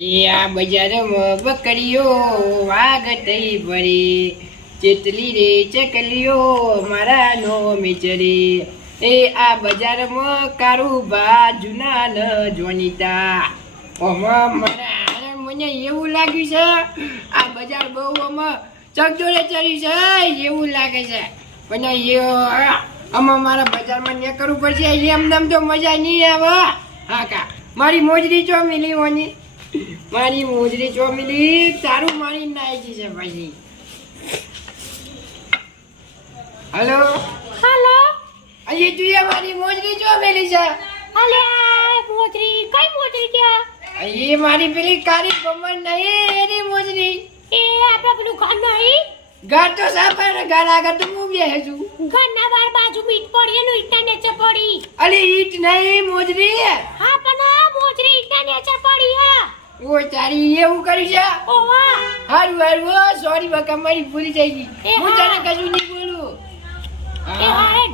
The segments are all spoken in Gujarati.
યા બજારમાં બકરીઓ વાગ થઈ ભરી ચેતલી રે ચકલીઓ મારા નો મિચરી એ આ બજારમાં કારુબા જુના ન જોનીતા મને એવું લાગ્યું છે આ બજાર બહુ ચકડોળે ચડી છે એવું લાગે છે પણ આમાં મારા બજારમાં ને કરવું પડશે એમ તો મજા નહીં આવે. હા કા મારી મોજરી ચો મિલી હોની મારી મોજરી ચો મિલી તારું મારી નાખી છે પછી. હેલો હાલો અહીં તું મારી મોજરી ચો મિલી છે. હાલે મોજરી કઈ મોજરી કે અહીં મારી પેલી કાળી કમર નહીં એની મોજરી એ આપણા પેલું ઘર નહીં ઘર તો સાપા ને ઘર આગળ તો હું બેહે છું. ઘરના બાર બાજુ મીટ પડી એનું ઈટા નીચે પડી. અરે ઈટ નહીં મોજરી. હા પણ આ મોજરી ઈટા નીચે પડી હા. ઓ તારી એવું કરી છે. ઓવા હારું સોરી બકા મારી ભૂલી થઈ ગઈ. હું તને કશું નહીં બોલું. એ હારે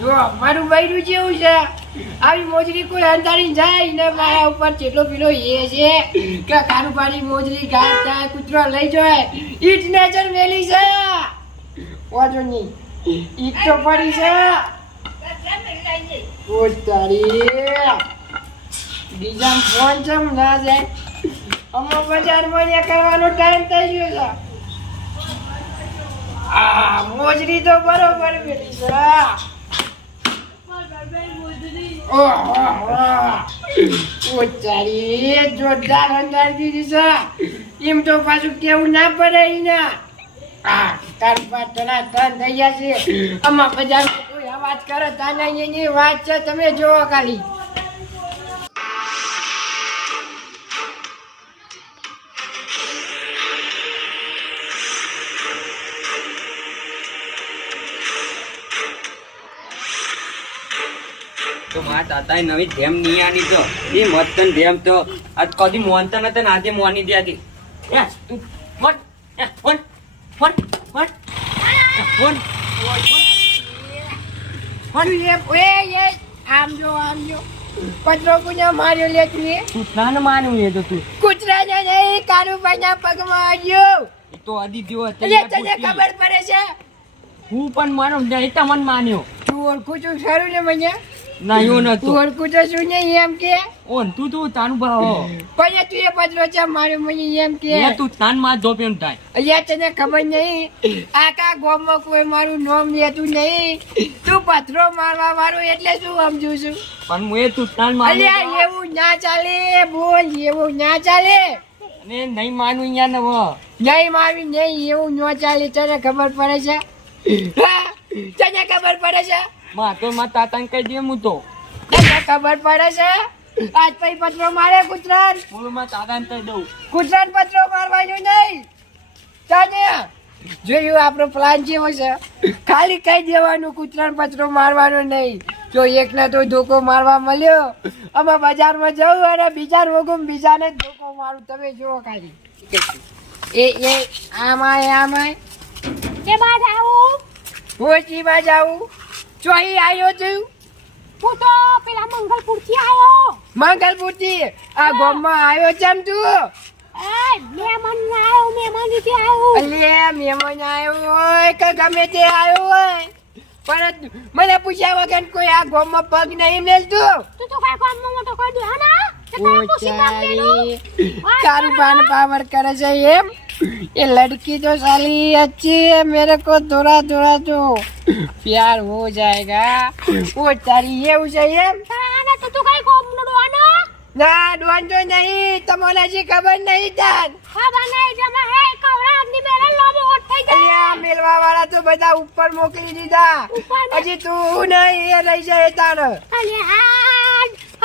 જો મારું બૈરું જેવું છે આવી મોજરી કોઈ અંધારી જાય ને મારા ઉપર જેટલો પેલો એ છે કે કારું પાડી મોજરી ઘાસ થાય કૂતરો લઈ જાય ઈટ નેચર મેલી છે. વાંધો નહીં ઈટ તો પડી છે. ઓ તારી બીજા ફોન ચમ ના જાય અમો બજારમાં ને કરવાનો ટાઈમ થઈ ગયો છે. આ મોજરી તો બરોબર મેલી છે. જોરદાર અંધાર દીધી છે એમ તો પાછું કેવું ના પડે ને. તાર તના તન થઈ ગયા છે આમાં બજાર કોઈ અવાજ કરે તાના એની વાત છે તમે જોવો ખાલી. તો મારા તાતાએ નવી ધેમ નહીં આની તો એ મતન ધેમ તો આજ કદી મોનતા નતા ને આજે મોની દ્યાથી તું phone phone phone phone phone આમ જો પત્રો કુના માર્યો લે તું તું નાન માન્યું એ તો તું કૂતરા ને નહીં કારુભાઈ ના પગમાં આવ્યો એ તો અદી જેવો તને ખબર પડે છે. હું પણ માનો નહીં તમને માન્યો તું ઓળખું છું ખરું ને મને ના યો નતો તું ઓળખું તો શું નહીં એમ કે ઓન તું તાનું ભાવ પણ તું એ પત્રો છે માર્યો મને એમ કે તું તાન માં ધોપ એમ થાય અહીંયા તને ખબર નહીં આખા ગામમાં કોઈ મારું નામ લેતું નહીં તું પથરો મારવા વાળો એટલે શું સમજુ છું. પણ હું એ તું તાન માં અલ્યા એવું ના ચાલે બોલ એવું ના ચાલે અને નહીં માનું અહીંયા નવ નહીં મારવી નહીં એવું ન ચાલે તને ખબર પડે છે. તને ખબર પડે છે માં તો માં તાતાને કહી દે હું તો તને ખબર પડે છે આજ પછી પથરો મારે કૂતરાન હું માં તાતાને કહી દઉં કૂતરાન પથરો મારવાનું નહીં. તને જોયું આપણો પ્લાન જેવો છે ખાલી કહી દેવાનું કૂતરાન પથરો મારવાનો નહીં. જો એકને તો ધોકો મારવા મળ્યો અમે બજારમાં જવું અને બીજા રોગો બીજાને જ ધોકો મારું તમે જુઓ ખાલી એ આમાં કે બાદ આવું હોચી બાજ આવું ચોહી આવ્યો છું હું તો પેલા મંગલપુર થી આવ્યો. મંગલપુર થી આ ગામમાં આવ્યો છે તું એ મહેમાન આવ્યો થી આવ્યો. અલે મહેમાન આવ્યો હોય કે ગમે તે આવ્યો હોય પણ મને પૂછ્યા વગર કોઈ આ ગામમાં પગ નહીં મેલતું. તું તો કઈ કામ મોટો કરી દે હા તારું પાન પાવર કરે છે એમ. ये लड़की तो साली अच्छी है मेरे को थोड़ा थोड़ा तो प्यार हो जाएगा. वो तारी ये उसे एम તાને તો તું કઈ કોમ નો ડોનો ના ડોન તો નહીં તમને હજી ખબર નહીં તાન ખબર નહીં જમે હે કવડા આદમી બેલા લોબો ઓટ થઈ જાય. અલ્યા મેલવા વાળા તો બધા ઉપર મોકલી દીધા હજી તું નહીં એ રહી જાય તાર. અલે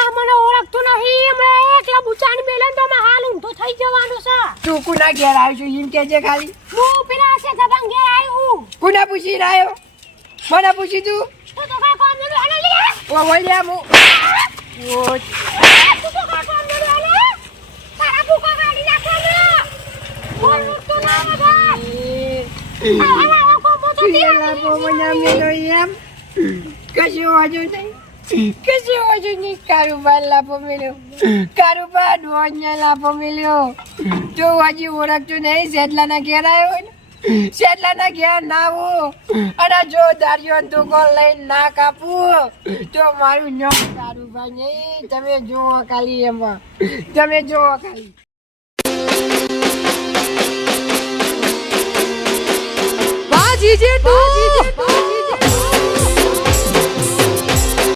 આ મને ઓળખતું નહીં મે એકલા બુચાની બેલન તો મે હાલ ઊંધો થઈ જવાનું છે. તું કુના ઘેર આવ્યો છું એમ કે છે ખાલી હું પેલા છે દબંગ ઘેર આવ્યું. કુના પૂછી આવ્યો મને પૂછી તું તું તો કઈ કોમ નો ડોનો લે ઓ વળ્યા મુ તું તો કઈ કોમ નો ડોનો તારા ભૂકા કાઢી નાખવાનો બોલ તું ના બસ આ કોમ તો પેલા બોમના મેલો એમ કશું વાંધો નહીં, કશું વાંધો નહીં. કારુબાર લાફો મેલ્યો, કારુબાર ડોહને લાફો મેલ્યો. જો હજી ઓળખતું નહીં, શેઠલાના ઘેર આવ્યો હોય ને, શેઠલાના ઘેર ના આવું અને જો દારિયો તો કોલ લઈને ના કાપવું તો મારું નામ કારુબાર નહીં. તમે જોવો ખાલી એમાં, તમે જોવો ખાલી.